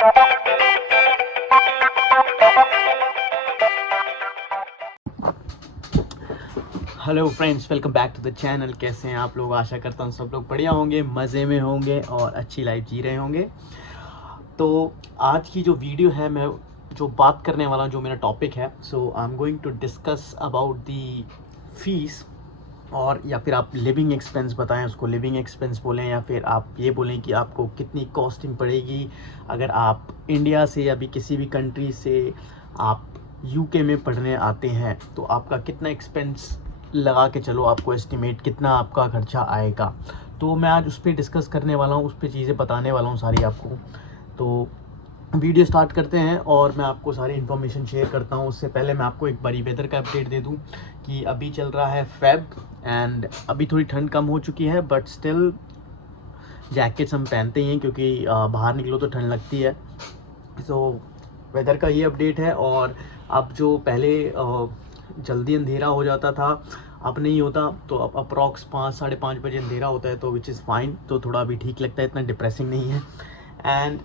Hello friends, welcome back to the channel. कैसे हैं आप लोग? आशा करता हूँ सब लोग बढ़िया होंगे, मज़े में होंगे और अच्छी लाइफ जी रहे होंगे। तो आज की जो वीडियो है, मैं जो बात करने वाला हूँ, जो मेरा टॉपिक है, so I am going to discuss about the fees, और या फिर आप लिविंग एक्सपेंस बताएं, उसको लिविंग एक्सपेंस बोलें, या फिर आप ये बोलें कि आपको कितनी कॉस्टिंग पड़ेगी अगर आप इंडिया से या भी किसी भी कंट्री से आप यूके में पढ़ने आते हैं, तो आपका कितना एक्सपेंस लगा के चलो, आपको एस्टिमेट कितना आपका खर्चा आएगा। तो मैं आज उस पर डिस्कस करने वाला हूँ, उस पर चीज़ें बताने वाला हूँ सारी आपको। तो वीडियो स्टार्ट करते हैं और मैं आपको सारी इन्फॉर्मेशन शेयर करता हूँ। उससे पहले मैं आपको एक बारी वेदर का अपडेट दे दूँ कि अभी चल रहा है फेब, एंड अभी थोड़ी ठंड कम हो चुकी है, बट स्टिल जैकेट्स हम पहनते ही हैं क्योंकि बाहर निकलो तो ठंड लगती है। सो वेदर का ये अपडेट है। और अब जो पहले जल्दी अंधेरा हो जाता था, अब नहीं होता, तो अब अप्रॉक्स 5-5:30 बजे अंधेरा होता है, तो विच इज़ फाइन, तो थोड़ा अभी ठीक लगता है, इतना डिप्रेसिंग नहीं है। एंड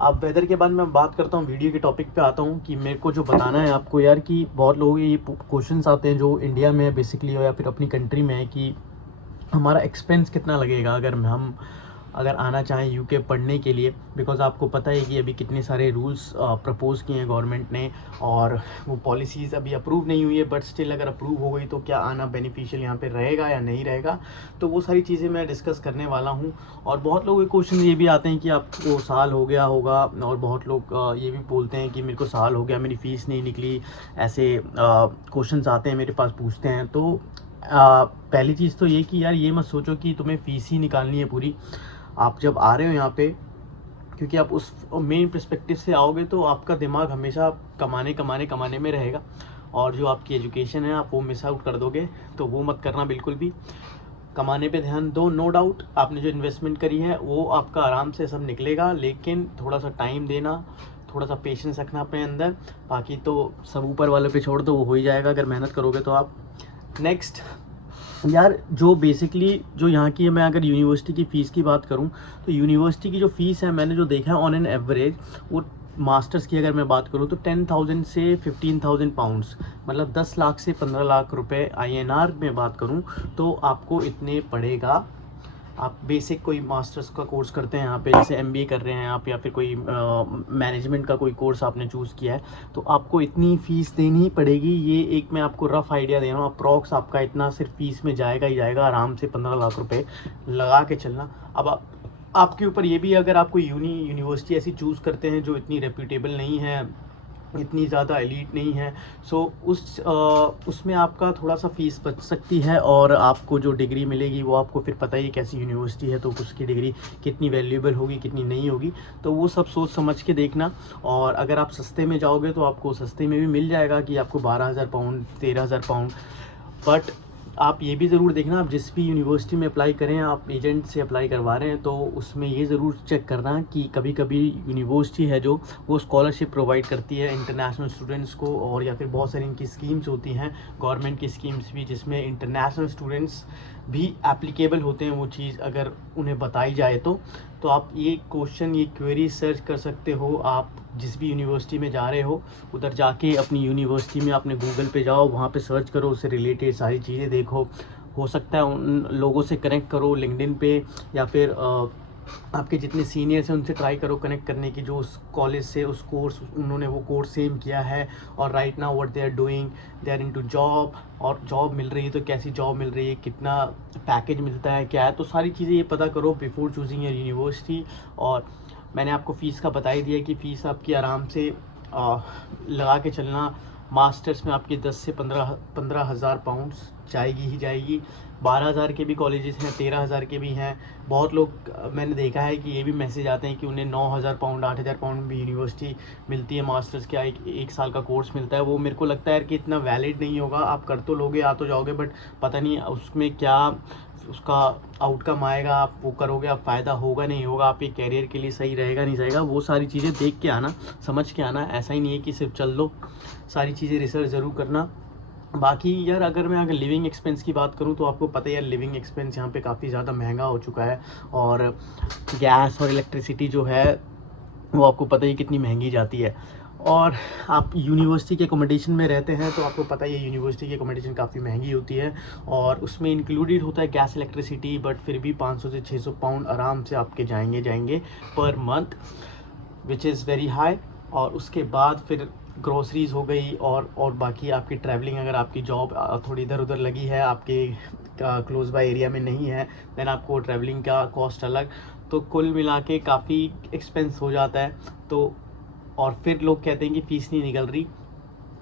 अब वेदर के बाद मैं बात करता हूँ, वीडियो के टॉपिक पे आता हूँ कि मेरे को जो बताना है आपको यार, कि बहुत लोगों के ये क्वेश्चंस आते हैं जो इंडिया में बेसिकली या फिर अपनी कंट्री में है, कि हमारा एक्सपेंस कितना लगेगा अगर आना चाहें यूके पढ़ने के लिए। बिकॉज़ आपको पता है कि अभी कितने सारे रूल्स प्रपोज़ किए हैं गवर्नमेंट ने, और वो पॉलिसीज़ अभी अप्रूव नहीं हुई है, बट स्टिल अगर अप्रूव हो गई तो क्या आना बेनिफिशियल यहाँ पे रहेगा या नहीं रहेगा, तो वो सारी चीज़ें मैं डिस्कस करने वाला हूँ। और बहुत लोगों के क्वेश्चन ये भी आते हैं कि आपको साल हो गया होगा, और बहुत लोग ये भी बोलते हैं कि मेरे को साल हो गया, मेरी फ़ीस नहीं निकली, ऐसे क्वेश्चंस आते हैं मेरे पास, पूछते हैं। तो पहली चीज़ तो ये कि यार ये मत सोचो कि तुम्हें फ़ीस ही निकालनी है पूरी। आप जब आ रहे हो यहाँ पे, क्योंकि आप उस मेन पर्सपेक्टिव से आओगे, तो आपका दिमाग हमेशा कमाने में रहेगा, और जो आपकी एजुकेशन है आप वो मिस आउट कर दोगे, तो वो मत करना बिल्कुल भी। कमाने पे ध्यान दो, नो डाउट आपने जो इन्वेस्टमेंट करी है वो आपका आराम से सब निकलेगा, लेकिन थोड़ा सा टाइम देना, थोड़ा सा पेशेंस रखना अपने अंदर। बाकी तो सब ऊपर वाले पे छोड़ दो, वो हो ही जाएगा अगर मेहनत करोगे तो आप। नेक्स्ट यार, जो बेसिकली जो यहाँ की है, मैं अगर यूनिवर्सिटी की फ़ीस की बात करूँ, तो यूनिवर्सिटी की जो फ़ीस है, मैंने जो देखा है ऑन एन एवरेज, वो मास्टर्स की अगर मैं बात करूँ तो 10,000 से 15,000 पाउंड्स, मतलब 10 लाख से 15 लाख रुपए INR में बात करूँ तो आपको इतने पड़ेगा। आप बेसिक कोई मास्टर्स का कोर्स करते हैं यहाँ पे, जैसे MBA कर रहे हैं आप, या फिर कोई मैनेजमेंट का कोई कोर्स आपने चूज़ किया है, तो आपको इतनी फ़ीस देनी ही पड़ेगी। ये एक मैं आपको रफ़ आइडिया दे रहा हूँ, अप्रॉक्स आपका इतना सिर्फ फ़ीस में जाएगा ही जाएगा, आराम से 15 लाख रुपए लगा के चलना। अब आपके ऊपर ये भी है, अगर आप कोई यूनिवर्सिटी ऐसी चूज़ करते हैं जो इतनी रेप्यूटेबल नहीं है, इतनी ज़्यादा एलीट नहीं है, सो उसमें आपका थोड़ा सा फ़ीस बच सकती है, और आपको जो डिग्री मिलेगी वो आपको फिर पता ही है कैसी यूनिवर्सिटी है, तो उसकी डिग्री कितनी वैल्यूएबल होगी, कितनी नहीं होगी, तो वो सब सोच समझ के देखना। और अगर आप सस्ते में जाओगे तो आपको सस्ते में भी मिल जाएगा, कि आपको 12,000 पाउंड, 13,000 पाउंड। बट आप ये भी ज़रूर देखना, आप जिस भी यूनिवर्सिटी में अप्लाई करें, आप एजेंट से अप्लाई करवा रहे हैं, तो उसमें ये ज़रूर चेक करना कि कभी कभी यूनिवर्सिटी है जो वो स्कॉलरशिप प्रोवाइड करती है इंटरनेशनल स्टूडेंट्स को, और या फिर बहुत सारी इनकी स्कीम्स होती हैं, गवर्नमेंट की स्कीम्स भी, जिसमें इंटरनेशनल स्टूडेंट्स भी एप्लीकेबल होते हैं, वो चीज़ अगर उन्हें बताई जाए तो आप ये क्वेश्चन, ये क्वेरी सर्च कर सकते हो। आप जिस भी यूनिवर्सिटी में जा रहे हो, उधर जाके अपनी यूनिवर्सिटी में अपने गूगल पे जाओ, वहाँ पे सर्च करो, उससे रिलेटेड सारी चीज़ें देखो। हो सकता है उन लोगों से कनेक्ट करो लिंक्डइन पे, या फिर आपके जितने सीनियर्स हैं उनसे ट्राई करो कनेक्ट करने की, जो उस कॉलेज से उस कोर्स उन्होंने वो कोर्स सेम किया है, और right now what they are doing, they are into job, और जॉब मिल रही है तो कैसी जॉब मिल रही है, कितना पैकेज मिलता है, क्या है, तो सारी चीज़ें ये पता करो बिफोर चूजिंग योर यूनिवर्सिटी। और मैंने आपको फ़ीस का बता ही दिया कि फ़ीस आपकी आराम से लगा के चलना। मास्टर्स में आपकी 10 से 15 हज़ार पाउंड्स जाएगी ही जाएगी। 12,000 के भी कॉलेजेस हैं, 13,000 के भी हैं। बहुत लोग मैंने देखा है कि ये भी मैसेज आते हैं कि उन्हें 9,000 पाउंड, 8,000 पाउंड भी यूनिवर्सिटी मिलती है, मास्टर्स का एक साल का कोर्स मिलता है। वो मेरे को लगता है कि इतना वैलिड नहीं होगा। आप कर तो लोगे, आ तो जाओगे, बट पता नहीं उसमें क्या उसका आउटकम आएगा, आप वो करोगे, आप फ़ायदा होगा नहीं होगा, आपके कैरियर के लिए सही रहेगा नहीं रहेगा, वो सारी चीज़ें देख के आना, समझ के आना। ऐसा ही नहीं है कि सिर्फ चल दो, सारी चीज़ें रिसर्च ज़रूर करना। बाकी यार, अगर लिविंग एक्सपेंस की बात करूँ तो आपको पता है यार, लिविंग एक्सपेंस यहाँ पे काफ़ी ज़्यादा महंगा हो चुका है, और गैस और इलेक्ट्रिसिटी जो है वो आपको पता ही कितनी महंगी जाती है। और आप यूनिवर्सिटी के अकोमोडेशन में रहते हैं तो आपको पता ही है यूनिवर्सिटी की अकोमोडेशन काफ़ी महंगी होती है, और उसमें इंक्लूडेड होता है गैस इलेक्ट्रिसिटी, बट फिर भी 500 से 600 पाउंड आराम से आपके जाएंगे per month, which is very high. और उसके बाद फिर ग्रोसरीज़ हो गई, और बाकी आपकी ट्रैवलिंग, अगर आपकी जॉब थोड़ी इधर उधर लगी है, आपके क्लोज बाय एरिया में नहीं है, देन आपको ट्रैवलिंग का कॉस्ट अलग, तो कुल मिला के काफ़ी एक्सपेंस हो जाता है। तो और फिर लोग कहते हैं कि फ़ीस नहीं निकल रही,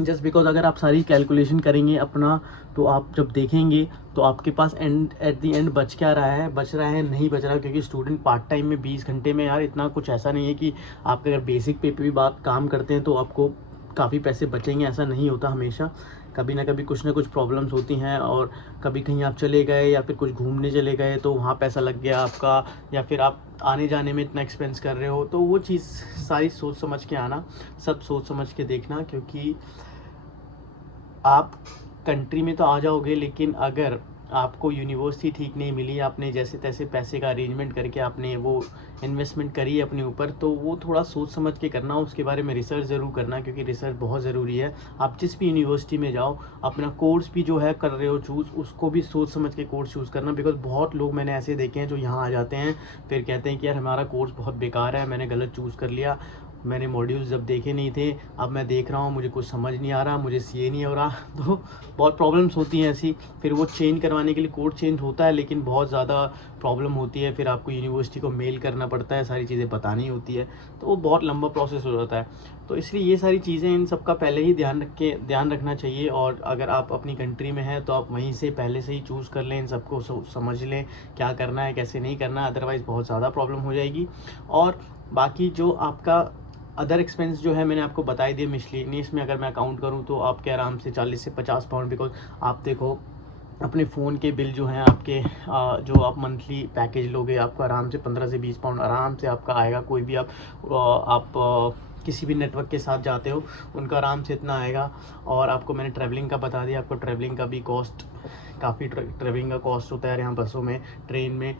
जस्ट बिकॉज अगर आप सारी कैलकुलेशन करेंगे अपना, तो आप जब देखेंगे तो आपके पास एट द एंड बच क्या रहा है, नहीं बच रहा, क्योंकि स्टूडेंट पार्ट टाइम में 20 घंटे में यार इतना कुछ ऐसा नहीं है कि आप अगर बेसिक पे भी काम करते हैं तो आपको काफ़ी पैसे बचेंगे, ऐसा नहीं होता हमेशा। कभी ना कभी कुछ ना कुछ प्रॉब्लम्स होती हैं, और कभी कहीं आप चले गए या फिर कुछ घूमने चले गए तो वहाँ पैसा लग गया आपका, या फिर आप आने जाने में इतना एक्सपेंस कर रहे हो, तो वो चीज़ सारी सोच समझ के आना, सब सोच समझ के देखना, क्योंकि आप कंट्री में तो आ जाओगे, लेकिन अगर आपको यूनिवर्सिटी ठीक नहीं मिली, आपने जैसे तैसे पैसे का अरेंजमेंट करके आपने वो इन्वेस्टमेंट करी है अपने ऊपर, तो वो थोड़ा सोच समझ के करना, उसके बारे में रिसर्च ज़रूर करना, क्योंकि रिसर्च बहुत ज़रूरी है। आप जिस भी यूनिवर्सिटी में जाओ, अपना कोर्स भी जो है कर रहे हो चूज़, उसको भी सोच समझ के कोर्स चूज़ करना, बिकॉज बहुत लोग मैंने ऐसे देखे हैं जो यहाँ आ जाते हैं, फिर कहते हैं कि यार हमारा कोर्स बहुत बेकार है, मैंने गलत चूज़ कर लिया, मैंने मॉड्यूल्स जब देखे नहीं थे, अब मैं देख रहा हूँ मुझे कुछ समझ नहीं आ रहा, मुझे सीए नहीं हो रहा। तो बहुत प्रॉब्लम्स होती हैं ऐसी। फिर वो चेंज करवाने के लिए कोड चेंज होता है, लेकिन बहुत ज़्यादा प्रॉब्लम होती है, फिर आपको यूनिवर्सिटी को मेल करना पड़ता है, सारी चीज़ें बतानी होती है, तो वो बहुत लंबा प्रोसेस हो जाता है। तो इसलिए ये सारी चीज़ें, इन सब का पहले ही ध्यान रखना चाहिए, और अगर आप अपनी कंट्री में हैं तो आप वहीं से पहले से ही चूज़ कर लें, इन सबको समझ लें क्या करना है कैसे नहीं करना, अदरवाइज़ बहुत ज़्यादा प्रॉब्लम हो जाएगी। और बाकी जो आपका अदर एक्सपेंस जो है मैंने आपको बताई दिए, मिसलेनियस में अगर मैं अकाउंट करूँ तो आपके आराम से 40 से 50 पाउंड, बिकॉज आप देखो अपने फ़ोन के बिल जो हैं आपके, जो आप मंथली पैकेज लोगे, आपको आराम से 15 से 20 पाउंड आराम से आपका आएगा। कोई भी आप किसी भी नेटवर्क के साथ जाते हो, उनका आराम से इतना आएगा। और आपको मैंने ट्रैवलिंग का बता दिया, आपको ट्रैवलिंग का भी कॉस्ट, काफ़ी ट्रैवलिंग का कॉस्ट होता है यहाँ बसों में, ट्रेन में,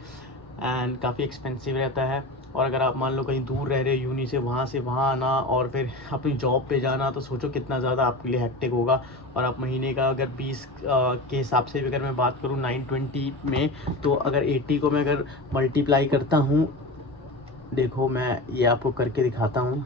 एंड काफ़ी एक्सपेंसिव रहता है। और अगर आप मान लो कहीं दूर रह रहे हो यूनी से वहाँ आना, और फिर अपनी जॉब पे जाना, तो सोचो कितना ज़्यादा आपके लिए हेक्टिक होगा। और आप महीने का अगर 20 के हिसाब से भी अगर मैं बात करूँ 920 में, तो अगर 80 को मैं अगर मल्टीप्लाई करता हूँ, देखो मैं ये आपको करके दिखाता हूँ,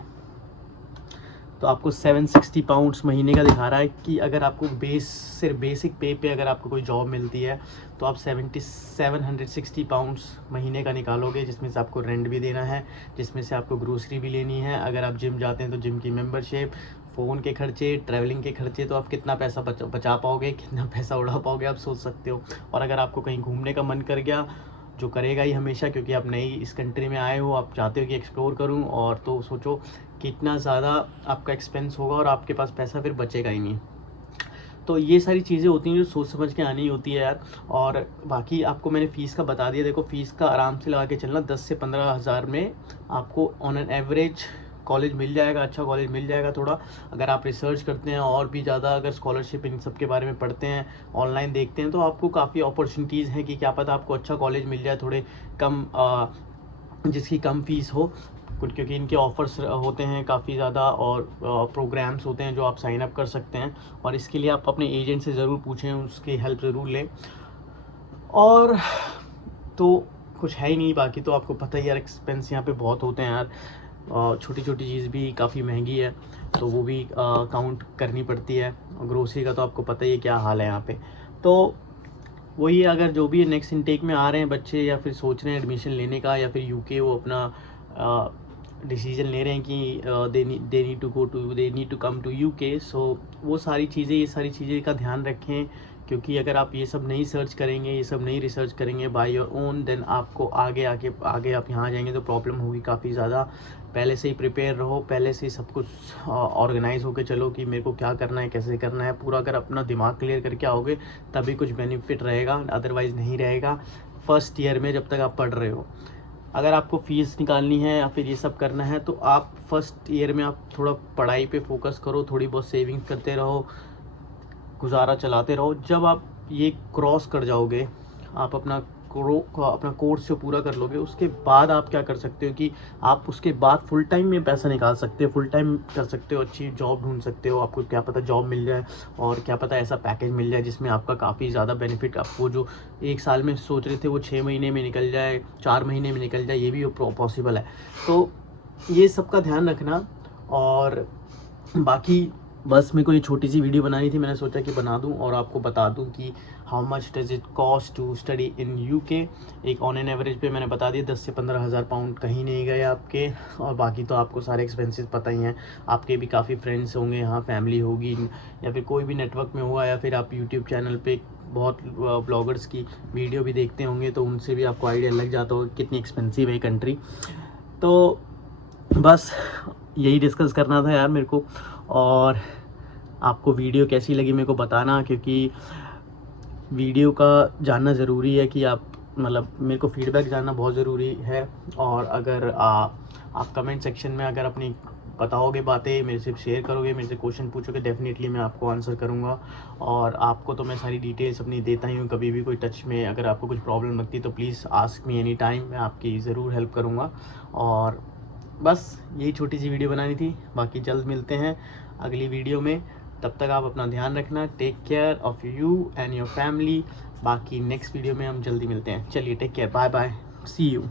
तो आपको 760 पाउंड्स महीने का दिखा रहा है कि अगर आपको सिर्फ बेसिक पे अगर आपको कोई जॉब मिलती है तो आप 760 पाउंड्स महीने का निकालोगे, जिसमें से आपको रेंट भी देना है, जिसमें से आपको ग्रोसरी भी लेनी है, अगर आप जिम जाते हैं तो जिम की मेंबरशिप, फ़ोन के खर्चे, ट्रैवलिंग के खर्चे, तो आप कितना पैसा बचा पाओगे, कितना पैसा उड़ा पाओगे, आप सोच सकते हो। और अगर आपको कहीं घूमने का मन कर गया, जो करेगा ही हमेशा, क्योंकि आप नई इस कंट्री में आए हो, आप चाहते हो कि एक्सप्लोर करूं, और तो सोचो कितना ज़्यादा आपका एक्सपेंस होगा और आपके पास पैसा फिर बचेगा ही नहीं। तो ये सारी चीज़ें होती हैं जो सोच समझ के आनी होती है यार। और बाकी आपको मैंने फ़ीस का बता दिया, देखो फ़ीस का आराम से लगा के चलना, 10 से 15 हज़ार में आपको ऑन एन एवरेज कॉलेज मिल जाएगा, अच्छा कॉलेज मिल जाएगा। थोड़ा अगर आप रिसर्च करते हैं और भी ज़्यादा, अगर स्कॉलरशिप इन सब के बारे में पढ़ते हैं, ऑनलाइन देखते हैं, तो आपको काफ़ी अपॉर्चुनिटीज़ हैं कि क्या पता आपको अच्छा कॉलेज मिल जाए, थोड़े कम जिसकी कम फ़ीस हो, क्योंकि इनके ऑफ़र्स होते हैं काफ़ी ज़्यादा, और प्रोग्राम्स होते हैं जो आप साइन अप कर सकते हैं। और इसके लिए आप अपने एजेंट से ज़रूर पूछें, उसकी हेल्प ज़रूर लें। और तो कुछ है ही नहीं, बाकी तो आपको पता ही यार, एक्सपेंस यहाँ पे बहुत होते हैं यार, छोटी छोटी चीज़ भी काफ़ी महंगी है, तो वो भी काउंट करनी पड़ती है। ग्रोसरी का तो आपको पता ही है क्या हाल है यहाँ पे। तो वही, अगर जो भी नेक्स्ट इनटेक में आ रहे हैं बच्चे, या फिर सोच रहे हैं एडमिशन लेने का, या फिर यूके वो अपना डिसीजन ले रहे हैं कि they need to come to UK, so वो सारी चीज़ें, ये सारी चीज़ें का ध्यान रखें, क्योंकि अगर आप ये सब नहीं सर्च करेंगे, ये सब नहीं रिसर्च करेंगे बाय योर ओन, देन आपको आगे आप यहाँ जाएंगे तो प्रॉब्लम होगी काफ़ी ज़्यादा। पहले से ही प्रिपेयर रहो, पहले से ही सब कुछ ऑर्गेनाइज होकर चलो कि मेरे को क्या करना है, कैसे करना है, पूरा अगर अपना दिमाग क्लियर करके आओगे तभी कुछ बेनिफिट रहेगा, अदरवाइज़ नहीं रहेगा। फर्स्ट ईयर में जब तक आप पढ़ रहे हो, अगर आपको फ़ीस निकालनी है या फिर ये सब करना है, तो आप फर्स्ट ईयर में आप थोड़ा पढ़ाई पे फोकस करो, थोड़ी बहुत सेविंग्स करते रहो, गुजारा चलाते रहो। जब आप ये क्रॉस कर जाओगे, आप अपना अपना कोर्स जो पूरा कर लोगे उसके बाद आप क्या कर सकते हो कि आप उसके बाद फुल टाइम में पैसा निकाल सकते हो, फुल टाइम कर सकते हो, अच्छी जॉब ढूंढ सकते हो। आपको क्या पता जॉब मिल जाए और क्या पता ऐसा पैकेज मिल जाए जिसमें आपका काफ़ी ज़्यादा बेनिफिट, आपको जो 1 साल में सोच रहे थे वो 6 महीने में निकल जाए, 4 महीने में निकल जाए, ये भी पॉसिबल है। तो ये सब का ध्यान रखना। और बाकी बस मेरे को ये छोटी सी वीडियो बनानी थी, मैंने सोचा कि बना दूं और आपको बता दूं कि how much does it cost to study in UK. एक ऑन एन एवरेज पे मैंने बता दिया 10 से 15 हज़ार पाउंड कहीं नहीं गए आपके। और बाकी तो आपको सारे एक्सपेंसेस पता ही हैं। आपके भी काफ़ी फ्रेंड्स होंगे यहाँ, फैमिली होगी, या फिर कोई भी नेटवर्क में हुआ, या फिर आप यूट्यूब चैनल पे बहुत ब्लॉगर्स की वीडियो भी देखते होंगे, तो उनसे भी आपको आइडिया लग जाता होगा कितनी एक्सपेंसिव है कंट्री। तो बस यही डिस्कस करना था यार मेरे को। और आपको वीडियो कैसी लगी मेरे को बताना, क्योंकि वीडियो का जानना ज़रूरी है कि आप मतलब मेरे को फीडबैक जानना बहुत ज़रूरी है। और अगर आप कमेंट सेक्शन में अगर अपनी बताओगे बातें, मेरे से शेयर करोगे, मेरे से क्वेश्चन पूछोगे, डेफिनेटली मैं आपको आंसर करूँगा। और आपको तो मैं सारी डिटेल्स अपनी देता ही हूँ, कभी भी कोई टच में अगर आपको कुछ प्रॉब्लम लगती है तो please ask me any time, मैं आपकी ज़रूर हेल्प करूँगा। और बस यही छोटी सी वीडियो बनानी थी, बाकी जल्द मिलते हैं अगली वीडियो में। तब तक आप अपना ध्यान रखना, take care of you and your family. बाकी नेक्स्ट वीडियो में हम जल्दी मिलते हैं। चलिए take care, bye bye, see you.